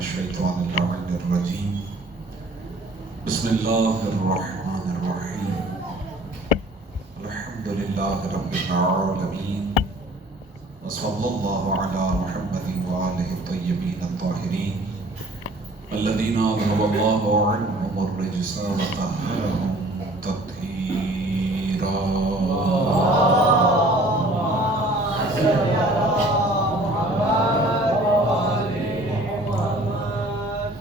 الشيطان اللعين الرجيم بسم الله الرحمن الرحيم الحمد لله رب العالمين وصلى الله على محمد وآله الطيبين الطاهرين الذين أذهب الله عنهم الرجس وطهرهم تطهيرا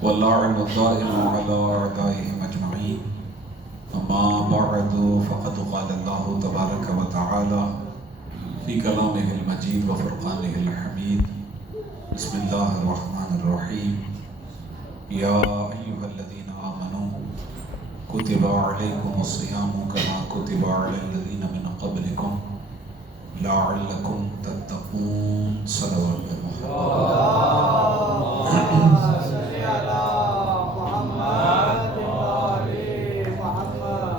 واللعن الدائم على أعدائهم أجمعين أما بعد فقد قال الله تبارك وتعالى في كلامه المجيد وفرقانه الحميد بسم الله الرحمن الرحيم يا أيها الذين آمنوا كتب عليكم الصيام كما كتب على الذين من قبلكم لعلكم تتقون صلوات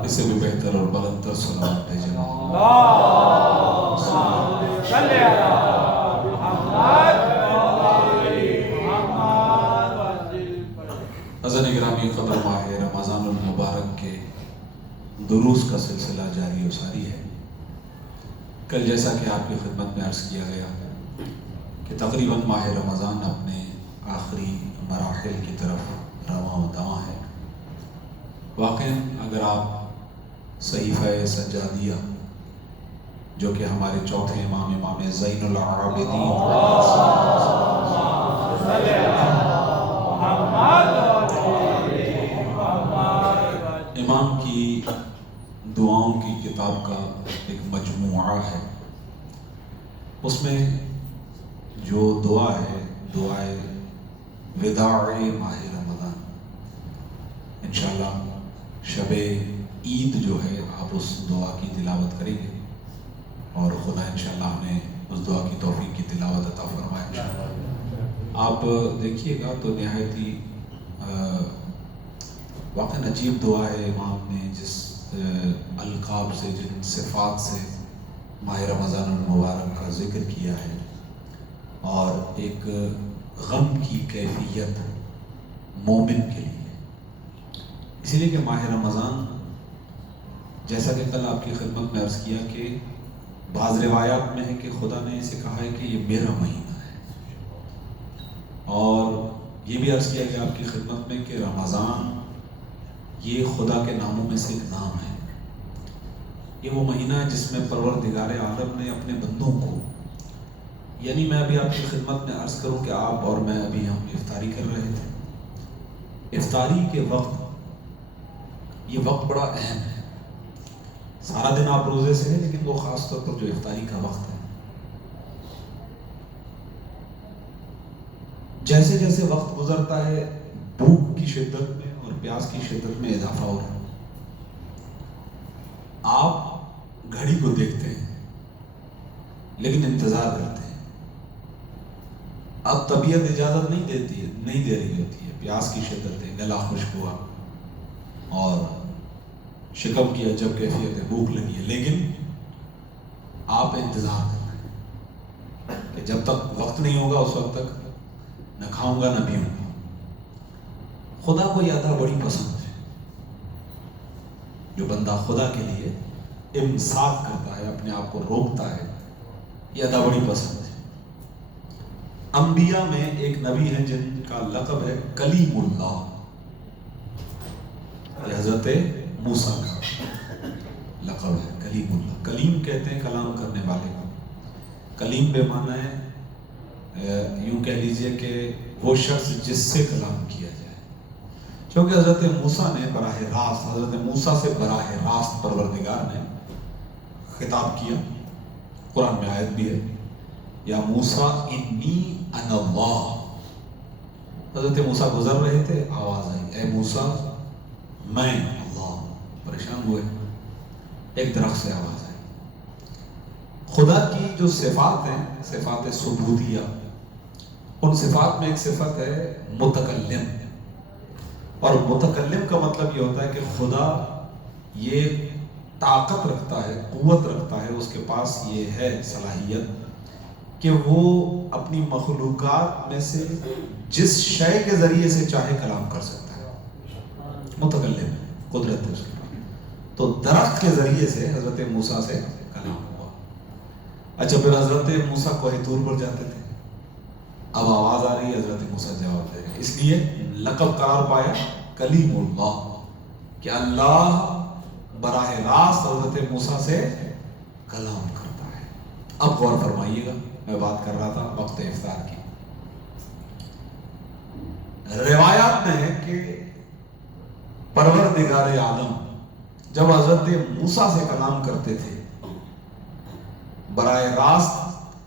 اس سے بھی بہتر اور بلندر صلوات بھیجیں حضرت گرامی قدر ماہ رمضان المبارک کے دروس کا سلسلہ جاری و ساری ہے۔ کل جیسا کہ آپ کی خدمت میں عرض کیا گیا کہ تقریباً ماہ رمضان اپنے آخری مراحل کی طرف رواں و دواں ہے۔ واقعاً اگر آپ صحیفہ سجادیہ جو کہ ہمارے چوتھے امام زین العابدین امام کی دعاؤں کی کتاب کا ایک مجموعہ ہے، اس میں جو دعا ہے دعائے وداع ماہ رمضان، انشاءاللہ شب عید جو ہے آپ اس دعا کی تلاوت کریں گے اور خدا انشاءاللہ ہمیں اس دعا کی توفیق کی تلاوت عطا فرمائے انشاءاللہ۔ آپ دیکھیے گا تو نہایت ہی واقعاً عجیب دعا ہے۔ امام نے جس القاب سے، جن صفات سے ماہ رمضان المبارک کا ذکر کیا ہے، اور ایک غم کی کیفیت مومن کے لیے، اسی لیے کہ ماہ رمضان جیسا کہ کل آپ کی خدمت میں عرض کیا کہ بعض روایات میں ہے کہ خدا نے اسے کہا ہے کہ یہ میرا مہینہ ہے، اور یہ بھی عرض کیا گیا آپ کی خدمت میں کہ رمضان یہ خدا کے ناموں میں سے ایک نام ہے۔ یہ وہ مہینہ ہے جس میں پروردگار عالم نے اپنے بندوں کو، یعنی میں ابھی آپ کی خدمت میں عرض کروں کہ آپ اور میں ابھی ہم افطاری کر رہے تھے۔ افطاری کے وقت، یہ وقت بڑا اہم ہے۔ سارا دن آپ روزے سے ہیں، لیکن وہ خاص طور پر جو افطاری کا وقت ہے، جیسے جیسے وقت گزرتا ہے بھوک کی شدت میں اور پیاس کی شدت میں اضافہ ہو رہا ہے۔ آپ گھڑی کو دیکھتے ہیں لیکن انتظار کرتے ہیں۔ اب طبیعت اجازت نہیں دے رہی ہوتی ہے، پیاس کی شدت ہے، گلا خشک ہوا اور شکم کی عجب کیفیت ہے، بھوک لگی ہے، لیکن آپ انتظار کر رہے ہیں کہ جب تک وقت نہیں ہوگا اس وقت تک نہ کھاؤں گا نہ پیوں گا۔ خدا کو یہ ادا بڑی پسند ہے، جو بندہ خدا کے لیے امساک کرتا ہے، اپنے آپ کو روکتا ہے، یہ ادا بڑی پسند ہے۔ انبیاء میں ایک نبی ہے جن کا لقب ہے کلیم اللہ، یہ حضرت موسیٰ کا لقب ہے کلیم اللہ۔ کلیم کہتے ہیں کلام کرنے والے کو، کلیم بے معنی ہے یوں کہہ لیجئے کہ وہ شخص جس سے کلام کیا جائے، کیونکہ حضرت موسیٰ نے براہ راست، حضرت موسیٰ سے براہ راست پروردگار نے خطاب کیا۔ قرآن میں آیت بھی ہے، یا موسیٰ انی انا اللہ۔ حضرت موسیٰ گزر رہے تھے، آواز آئی، اے موسیٰ میں اللہ۔ پریشان ہوئے، ایک درخت سے آواز آئی۔ خدا کی جو صفات ہیں، صفات ثبوتیہ، ان صفات میں ایک صفت ہے متکلم، اور متکلم کا مطلب یہ ہوتا ہے کہ خدا یہ طاقت رکھتا ہے، قوت رکھتا ہے، اس کے پاس یہ ہے صلاحیت کہ وہ اپنی مخلوقات میں سے جس شے کے ذریعے سے چاہے کلام کر سکتا ہے، متکلم ہے، قدرت ہے اس کے پاس. تو درخت کے ذریعے سے حضرت موسیٰ سے کلام ہوا. اچھا پھر حضرت موسیٰ کوہ طور پر جاتے تھے، اب آواز آ رہی ہے، حضرت موسیٰ جواب دے رہے ہیں، اس لیے لقب قرار پایا کلیم اللہ، کہ اللہ براہ راست حضرت موسیٰ سے کلام کرتا ہے. اب غور فرمائیے گا، میں بات کر رہا تھا وقت افطار کی. روایات میں ہے کہ پروردگار عالم جب حضرت موسیٰ سے کلام کرتے تھے، براہ راست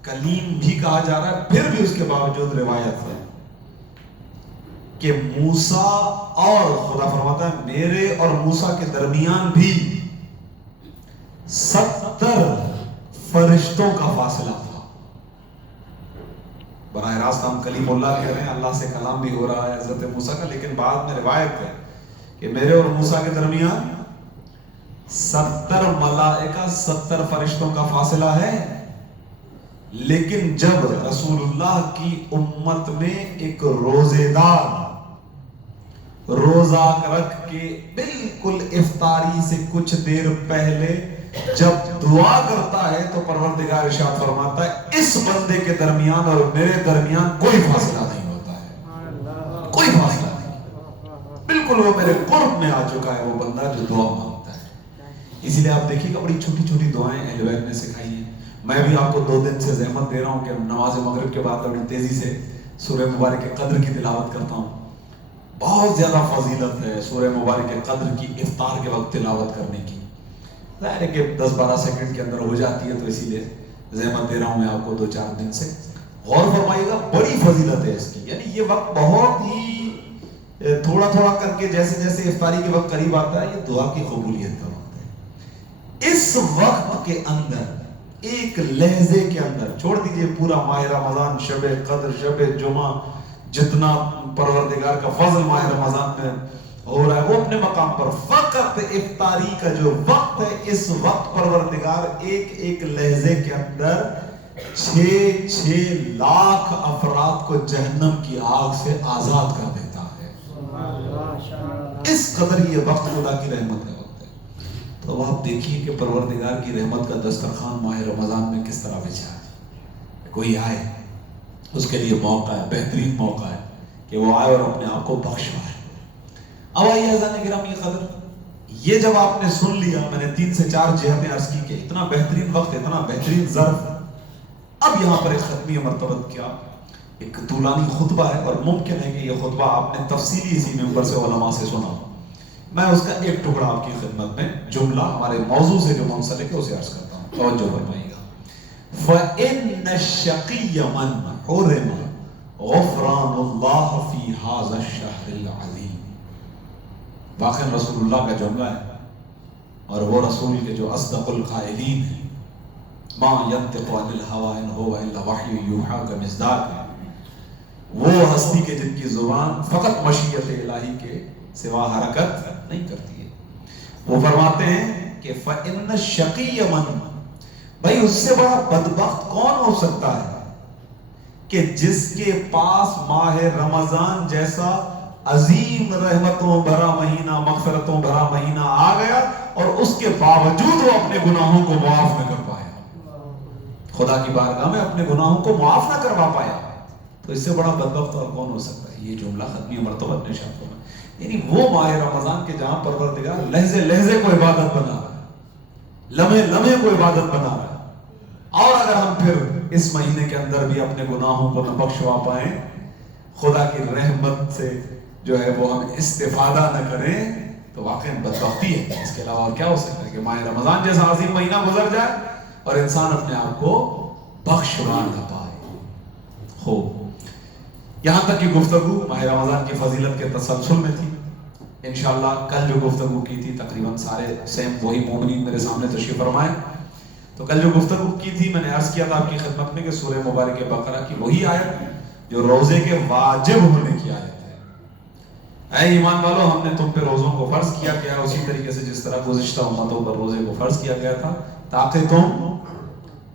کلیم بھی کہا جا رہا ہے، پھر بھی اس کے باوجود روایت ہے کہ موسیٰ اور خدا فرماتا ہے میرے اور موسیٰ کے درمیان بھی 70 فرشتوں کا فاصلہ تھا. براہ راست ہم کلیم اللہ کہہ رہے ہیں، اللہ سے کلام بھی ہو رہا ہے حضرت موسیٰ کا، لیکن بعد میں روایت ہے کہ میرے اور موسیٰ کے درمیان 70 ملائکہ 70 فرشتوں کا فاصلہ ہے. لیکن جب رسول اللہ کی امت میں ایک روزے دار روزہ رکھ کے بالکل افطاری سے کچھ دیر پہلے جب دعا کرتا ہے تو پروردگار ارشاد فرماتا ہے اس بندے کے درمیان اور میرے درمیان کوئی فاصلہ نہیں ہوتا ہے، کوئی فاصلہ نہیں، بالکل وہ میرے قرب میں آ چکا ہے وہ بندہ جو دعا مانگتا ہے. اسی لیے آپ دیکھیے کہ بڑی چھوٹی چھوٹی دعائیں اہل بیت نے سکھائی ہیں. میں بھی آپ کو 2 دن سے زحمت دے رہا ہوں کہ نماز مغرب کے بعد بڑی تیزی سے سورہ مبارک قدر کی تلاوت کرتا ہوں. بہت زیادہ فضیلت ہے سورہ مبارک قدر کی افطار کے وقت تلاوت کرنے کی. ظاہر ہے کہ 10-12 سیکنڈ کے اندر ہو جاتی ہے، تو اسی لیے زحمت دے رہا ہوں میں آپ کو 2-4 دن سے. غور فرمائیے گا، بڑی فضیلت ہے اس کی. یعنی یہ وقت بہت ہی تھوڑا تھوڑا کر کے جیسے جیسے افطاری کے وقت قریب آتا ہے، یہ دعا کی قبولیت کا وقت ہے. اس وقت کے اندر ایک لہجے کے اندر، چھوڑ دیجئے پورا ماہ رمضان، شب قدر، شب جمعہ، جتنا پروردگار کا فضل ماہ رمضان میں ہو رہا ہے وہ اپنے مقام پر، فقط افطاری کا جو وقت ہے اس وقت پروردگار ایک ایک لہجے کے اندر 6 لاکھ افراد کو جہنم کی آگ سے آزاد کر دیتا ہے. اس قدر یہ وقت خدا کی رحمت کا وقت ہے. تو آپ دیکھیے کہ پروردگار کی رحمت کا دسترخوان ماہ رمضان میں کس طرح بچھا ہے. کوئی آئے اس کے لیے موقع ہے، بہترین موقع ہے کہ وہ آئے اور اپنے آپ کو بخشوائے. اب آئیے اذان گرامی قدر، یہ جب آپ نے سن لیا، میں نے 3 سے 4 جہتیں عرض کی کہ اتنا بہترین وقت، اتنا بہترین ظرف. اب یہاں پر ایک ختمی مرتبت کیا ایک طولانی خطبہ ہے، اور ممکن ہے کہ یہ خطبہ آپ نے تفصیلی اسی ممبر سے علماء سے سنا. میں اس کا ایک ٹکڑا آپ کی خدمت میں جملہ ہمارے موضوع سے جو منسلک ہے اسے عرض کرتا ہوں، توجہ فرمائیے گا. فَإِنَّ الشَّقِيَّ مَنْ حُرِمَ غُفْرَانُ اللَّهِ فِي هَذَا الشَّهْرِ الْعَظِيمِ. واقعاً رسول اللہ کا جملہ ہے، اور وہ رسول کے جو اصدق القائلین ہیں، ما ينطق عن الهوى ان هو الا وحی یوحی کا مصداق ہے. وہ ہستی کے جن کی زبان فقط مشیت الہی کے سوا حرکت نہیں کرتی ہے. وہ فرماتے ہیں کہ فَإِنَّ الشَّقِيَّ مَنْ، بھائی اس سے بڑا بدبخت کون ہو سکتا ہے کہ جس کے پاس ماہ رمضان جیسا عظیم رحمتوں بھرا مہینہ، مغفرتوں بھرا مہینہ آ گیا اور اس کے باوجود وہ اپنے گناہوں کو معاف نہ کر پایا، خدا کی بارگاہ میں اپنے گناہوں کو معاف نہ کروا پایا. تو اس سے بڑا بدبخت اور کون ہو سکتا ہے. یہ جملہ ختمی مرتبہ نے ارشاد فرمایا. یعنی وہ ماہ رمضان کے جہاں پروردگار لہجے لہجے کو عبادت بنا رہا ہے، لمحے لمحے کو عبادت بنا رہا ہے. اور اگر ہم پھر اس مہینے کے اندر بھی اپنے گناہوں کو نہ بخشوا پائیں، خدا کی رحمت سے جو ہے وہ ہم استفادہ نہ کریں، تو واقعی بدبختی ہے. اس کے علاوہ اور کیا ہو سکتا ہے کہ ماہ رمضان جیسا عظیم مہینہ گزر جائے اور انسان اپنے آپ کو بخشوا نہ پائے. یہاں تک کی گفتگو ماہ رمضان کی فضیلت کے تسلسل میں تھی. انشاءاللہ کل جو گفتگو کی تھی تقریباً سارے سیم وہی مومنین میرے سامنے تشریف فرمائے. تو کل جو گفتگو کی تھی میں نے عرض کیا تھا آپ کی خدمت میں کہ سورہ مبارک بقرہ کی وہی آیت جو روزے کے واجب ہونے کی آیت ہے. اے ایمان والو، ہم نے تم پہ روزوں کو فرض کیا گیا اسی طریقے سے جس طرح گزشتہ امتوں پر روزے کو فرض کیا گیا تھا، تاکہ تم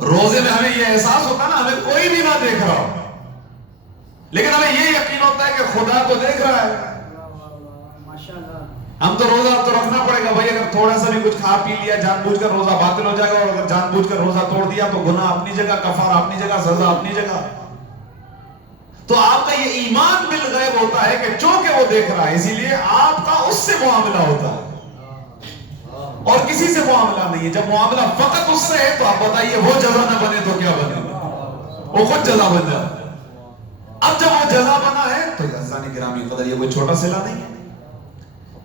روزے میں ہمیں یہ احساس ہوتا ہے نا ہمیں کوئی بھی نہ دیکھ رہا ہو، لیکن ہمیں یہ یقین ہوتا ہے کہ خدا تو دیکھ رہا ہے. ہم تو روزہ تو رکھنا پڑے گا بھائی، اگر تھوڑا سا بھی کچھ کھا پی لیا جان بوجھ کر روزہ باطل ہو جائے گا، اور اگر جان بوجھ کر روزہ توڑ دیا تو گناہ اپنی جگہ، کفارہ اپنی جگہ، سزا اپنی جگہ. تو آپ کا یہ ایمان بالغیب ہوتا ہے کہ چونکہ وہ دیکھ رہا ہے اسی لیے آپ کا اس سے معاملہ ہوتا ہے اور کسی سے معاملہ نہیں ہے. جب معاملہ فقط اس سے ہے تو آپ بتائیے وہ جزا نہ بنے تو کیا بنے؟ وہ خود جزا بن جائے. اب جب وہ جزا بنا ہے تو عزیزان گرامی قدر یہ کوئی چھوٹا صلہ نہیں ہے.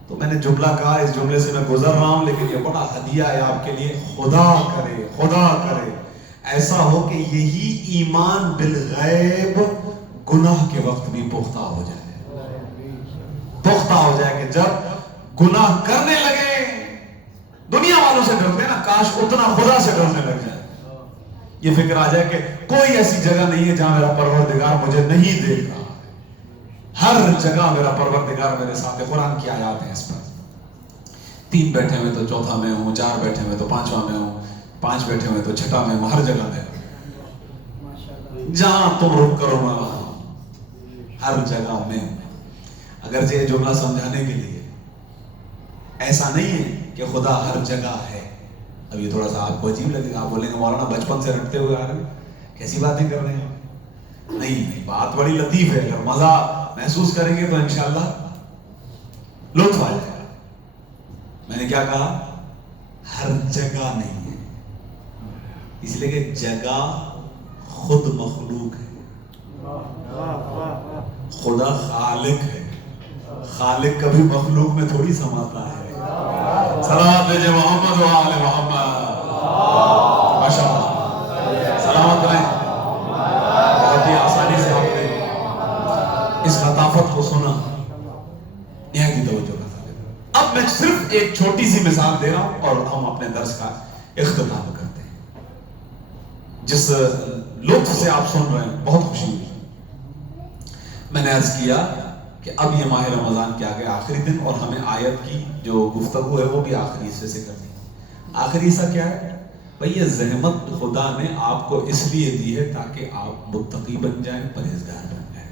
تو میں نے جملہ کہا، اس جملے سے میں گزر رہا ہوں، لیکن یہ بڑا ہدیہ ہے آپ کے لیے. خدا کرے ایسا ہو کہ یہی ایمان بالغیب گناہ کے وقت بھی پختہ ہو جائے کہ جب گناہ کرنے لگے، دنیا والوں سے ڈرتے ہیں نا، کاش اتنا خدا سے ڈرنے لگ جائے. یہ فکر آ جائے کہ کوئی ایسی جگہ نہیں ہے جہاں میرا پروردگار مجھے نہیں دیکھ رہا، ہر جگہ میرا پروردگار میرے ساتھ ہے. قرآن کی آیات ہیں اس پر. 3 بیٹھے ہوئے تو چوتھا میں ہوں، 4 بیٹھے ہوئے تو 5واں میں ہوں، 5 بیٹھے ہوئے تو 6واں میں ہوں، ہر جگہ میں ہوں. جہاں تم رک کرو میں وہاں، ہر جگہ میں ہوں. اگرچہ یہ جملہ سمجھانے کے لیے ایسا نہیں ہے کہ خدا ہر جگہ ہے. اب یہ تھوڑا سا آپ کو عجیب لگے گا، آپ بولیں گے مولانا بچپن سے رٹتے ہوئے آ رہے ہیں، کیسی باتیں کر رہے ہیں. نہیں، بات بڑی لطیف ہے. اگر مزہ محسوس کریں گے تو انشاءاللہ لطف آ جائے گا. میں نے کیا کہا؟ ہر جگہ نہیں ہے، اس لیے کہ جگہ خود مخلوق ہے، خدا خالق ہے. خالق کبھی مخلوق میں تھوڑی سماتا ہے. صلوات بھیجے محمد و آل محمد. ماشاءاللہ، سلامت رہیں. بہت ہی آسانی سے آپ نے اس لطافت کو سنا، نہایت ہی توجہ کا طالب. اب میں صرف ایک چھوٹی سی مثال دے رہا ہوں اور ہم اپنے درس کا اختتام کرتے ہیں. جس لطف سے آپ سن رہے ہیں بہت خوشی ہوئی. میں نے عرض کیا کہ اب یہ ماہ رمضان کے آگے آخری دن، اور ہمیں آیت کی جو گفتگو ہے وہ بھی آخری حصے سے کرنی ہے. آخری حصہ کیا ہے بھئی؟ یہ زحمت خدا نے آپ کو اس لیے دی ہے تاکہ آپ متقی بن جائیں، پرہیزگار بن جائیں.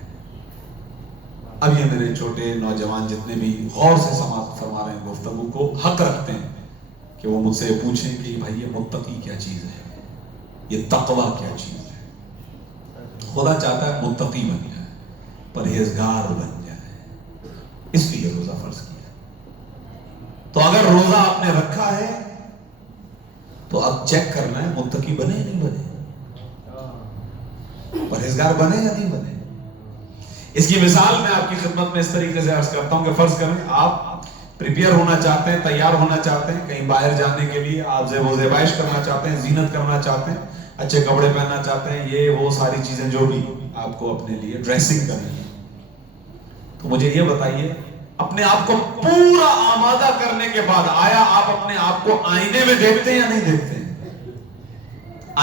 اب یہ میرے چھوٹے نوجوان جتنے بھی غور سے سماعت فرما رہے ہیں گفتگو کو، حق رکھتے ہیں کہ وہ مجھ سے پوچھیں کہ بھائی یہ متقی کیا چیز ہے، یہ تقوی کیا چیز ہے. خدا چاہتا ہے متقی بن جائے، پرہیزگار بن جائے، اس لیے روزہ فرض کیا. تو اگر روزہ آپ نے رکھا ہے تو اب چیک کرنا ہے متقی بنے یا نہیں بنے، پرہیزگار بنے یا نہیں بنے. اس کی مثال میں آپ کی خدمت میں اس طریقے سے عرض کرتا ہوں کہ فرض کریں آپ پریپیئر ہونا چاہتے ہیں، تیار ہونا چاہتے ہیں کہیں باہر جانے کے لیے، آپ زیب و زیبائش کرنا چاہتے ہیں، زینت کرنا چاہتے ہیں، اچھے کپڑے پہننا چاہتے ہیں، یہ وہ ساری چیزیں جو بھی آپ کو اپنے لیے ڈریسنگ کرنی ہے. تو مجھے یہ بتائیے اپنے آپ کو پورا آمادہ کرنے کے بعد آیا آپ اپنے آپ کو آئینے میں دیکھتے ہیں یا نہیں دیکھتے ہیں؟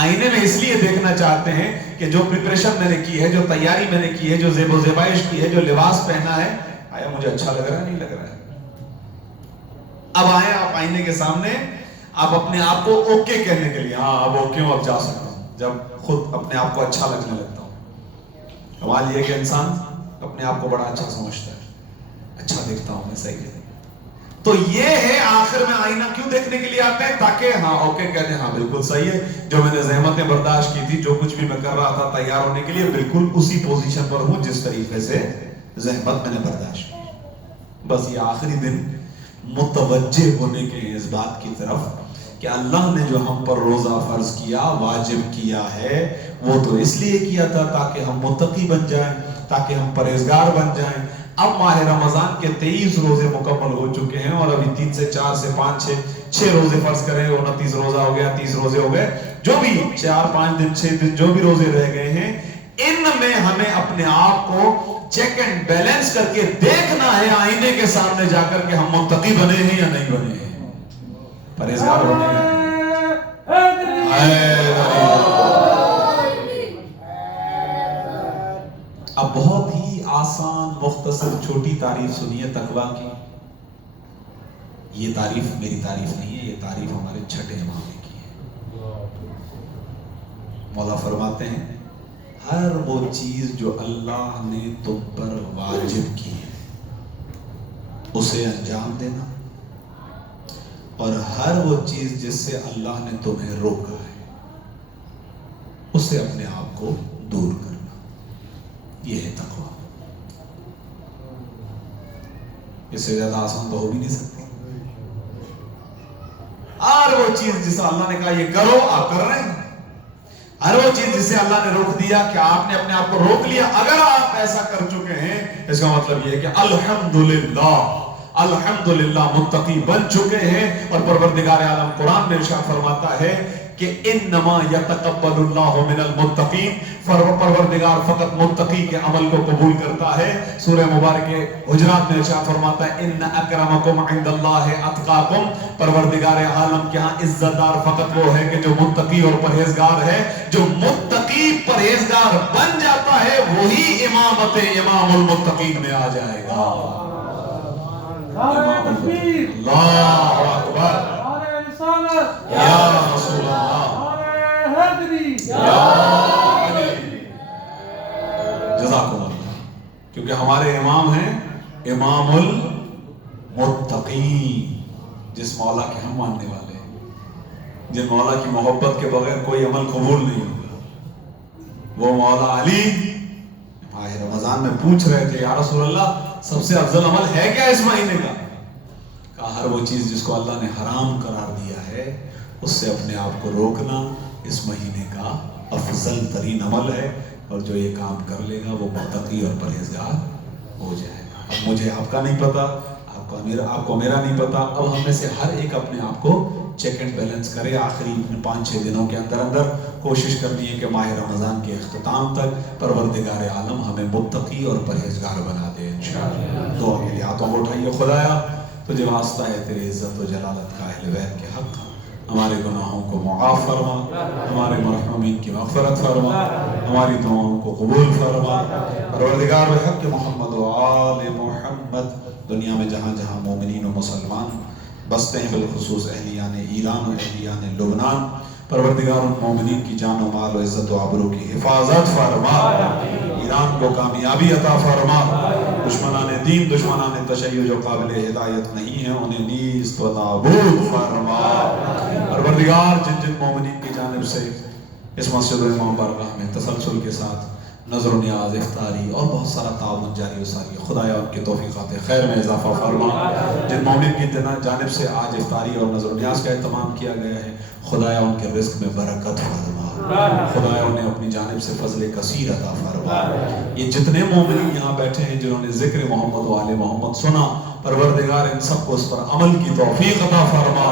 آئینے میں اس لیے دیکھنا چاہتے ہیں کہ جو پریپریشن میں نے کی ہے، جو تیاری میں نے کی ہے، جو زیب و زیبائش کی ہے، جو لباس پہنا ہے، آیا مجھے اچھا لگ رہا ہے نہیں لگ رہا ہے. اب آئے آپ آئینے کے سامنے، آپ اپنے آپ کو اوکے کہنے کے لیے، ہاں اب اوکے ہوں، اب جا سکتا ہوں، جب خود اپنے آپ کو اچھا لگنے لگتا ہوں. کمال یہ کہ انسان اپنے آپ کو بڑا اچھا سمجھتا ہے، اچھا دیکھتا ہوں میں، صحیح ہے. تو یہ ہے آخر میں آئینہ کیوں دیکھنے کے لیے آتے ہیں؟ تاکہ ہاں اوکے کہتے ہیں، ہاں بالکل صحیح ہے، جو میں نے زحمتیں برداشت کی تھی، جو کچھ بھی میں کر رہا تھا تیار ہونے کے لیے، بالکل اسی پوزیشن پر ہوں جس طریقے سے زحمت میں نے برداشت کی. بس یہ آخری دن متوجہ ہونے کے اس بات کی طرف کہ اللہ نے جو ہم پر روزہ فرض کیا، واجب کیا ہے، وہ تو اس لیے کیا تھا تاکہ ہم متقی بن جائیں، تاکہ ہم پرہیزگار بن جائیں. اب ماہ رمضان کے 23 روزے مکمل ہو چکے ہیں، اور ابھی 3 سے 4 سے 5 6 روزے فرض کریں، 29 روزہ ہو گیا، 30 روزے ہو گئے، جو بھی 4 5 دن 6 دن جو بھی روزے رہ گئے ہیں، ان میں ہمیں اپنے آپ کو چیک اینڈ بیلنس کر کے دیکھنا ہے آئینے کے سامنے جا کر کہ ہم متقی بنے ہیں یا نہیں بنے ہیں، پرہیزگار بنے ہیں. اب بہت ہی آسان مختصر چھوٹی تعریف سنیے تقویٰ کی. یہ تعریف میری تعریف نہیں ہے، یہ تعریف ہمارے چھٹے امام نے کی ہے. مولا فرماتے ہیں ہر وہ چیز جو اللہ نے تم پر واجب کی ہے اسے انجام دینا، اور ہر وہ چیز جس سے اللہ نے تمہیں روکا ہے اسے اپنے آپ کو دور کرنا، یہ ہے تقویٰ۔ اس سے زیادہ آسان تو ہو بھی نہیں سکتی۔ ہر وہ چیز جسے اللہ نے کہا یہ کرو آپ کر رہے ہیں، ہر وہ چیز جسے اللہ نے روک دیا کہ آپ نے اپنے آپ کو روک لیا، اگر آپ ایسا کر چکے ہیں اس کا مطلب یہ ہے کہ الحمدللہ الحمدللہ متقی بن چکے ہیں۔ اور پروردگار عالم قرآن میں ارشاد فرماتا ہے کہ انما یتقبل اللہ من المتقین، پروردگار فقط متقی کے عمل کو قبول کرتا ہے۔ سورہ مبارک حجرات میں ارشاد فرماتا ہے ان اکرمکم عند اللہ اتقاکم، پروردگار عالم کے ہاں عزت دار فقط وہ ہے کہ جو متقی اور پرہیزگار ہے۔ جو متقی پرہیزگار بن جاتا ہے وہی امامت امام المتقین میں آ جائے گا۔ اللہ اکبر، یا رسول اللہ، یا علی، جزاکم اللہ۔ کیونکہ ہمارے امام ہیں امام المتقین، جس مولا کے ہم ماننے والے ہیں، جن مولا کی محبت کے بغیر کوئی عمل قبول نہیں ہوگا، وہ مولا علی ماہ رمضان میں پوچھ رہے تھے یا رسول اللہ سب سے افضل عمل ہے کیا اس مہینے کا؟ کہا ہر وہ چیز جس کو اللہ نے حرام قرار دیا ہے اس سے اپنے آپ کو روکنا اس مہینے کا افضل ترین عمل ہے، اور جو یہ کام کر لے گا وہ متقی اور پرہیزگار ہو جائے گا۔ اب مجھے آپ کا نہیں پتا، آپ کو میرا نہیں پتا، اب ہم میں سے ہر ایک اپنے آپ کو چیک اینڈ بیلنس کرے۔ آخری 5-6 دنوں کے اندر کوشش کرنی ہے کہ ماہ رمضان کے اختتام تک پروردگار عالم ہمیں متقی اور پرہیزگار بنا دے انشاءاللہ۔ دعا کے لیے ہاتھوں کو اٹھائیے۔ خدایا تجھے واسطہ ہے تیرے عزت و جلالت کا، اہل بیت کے حق ہمارے گناہوں کو معاف فرما، ہمارے مرحومین کی مغفرت فرما، ہماری دعاؤں کو قبول فرما۔ پروردگار بحق محمد و آل محمد دنیا میں جہاں جہاں مومنین و مسلمان بستے ہیں، بالخصوص اہلیان ایران و اہلیان لبنان، پروردگار مومنین کی جان و مال و عزت و آبرو کی حفاظت فرما، ایران کو کامیابی عطا فرما، دشمنان دین دشمنان تشیع جو قابل ہدایت نہیں ہیں انہیں نیست و نابود فرما۔ پروردگار جن جن مومنین کی جانب سے اس مسجد امام بارگاہ میں تسلسل کے ساتھ نظر و نیاز، افطاری اور بہت سارا تعاون جاری و ساری، خدایا ان کی توفیقات خیر میں اضافہ فرما۔ جن مومن کی جانب سے آج افطاری اور نظر و نیاز کا اہتمام کیا گیا ہے خدایا ان کے رزق میں برکت فرما، خدایا انہیں اپنی جانب سے فضل کثیر عطا فرما۔ یہ جتنے مومنین یہاں بیٹھے ہیں جنہوں نے ذکر محمد و آل محمد سنا، پروردگار ان سب کو اس پر عمل کی توفیق عطا فرما،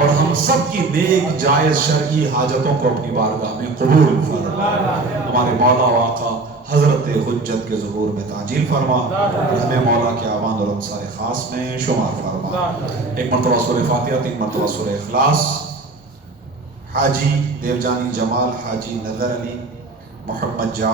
اور ہم سب کی نیک جائز شرعی حاجتوں کو اپنی بارگاہ میں قبول فرما۔ ہمارے مولا و آقا حضرت حجت کے ظہور میں تعجیل فرما، ہمیں مولا کے آوان اور انصار خاص میں شمار فرما۔ ایک مرتبہ سورہ فاتحہ، 3 مرتبہ سورہ اخلاص۔ حاجی دیوجانی جمال، حاجی نظر علی، محمد جعفر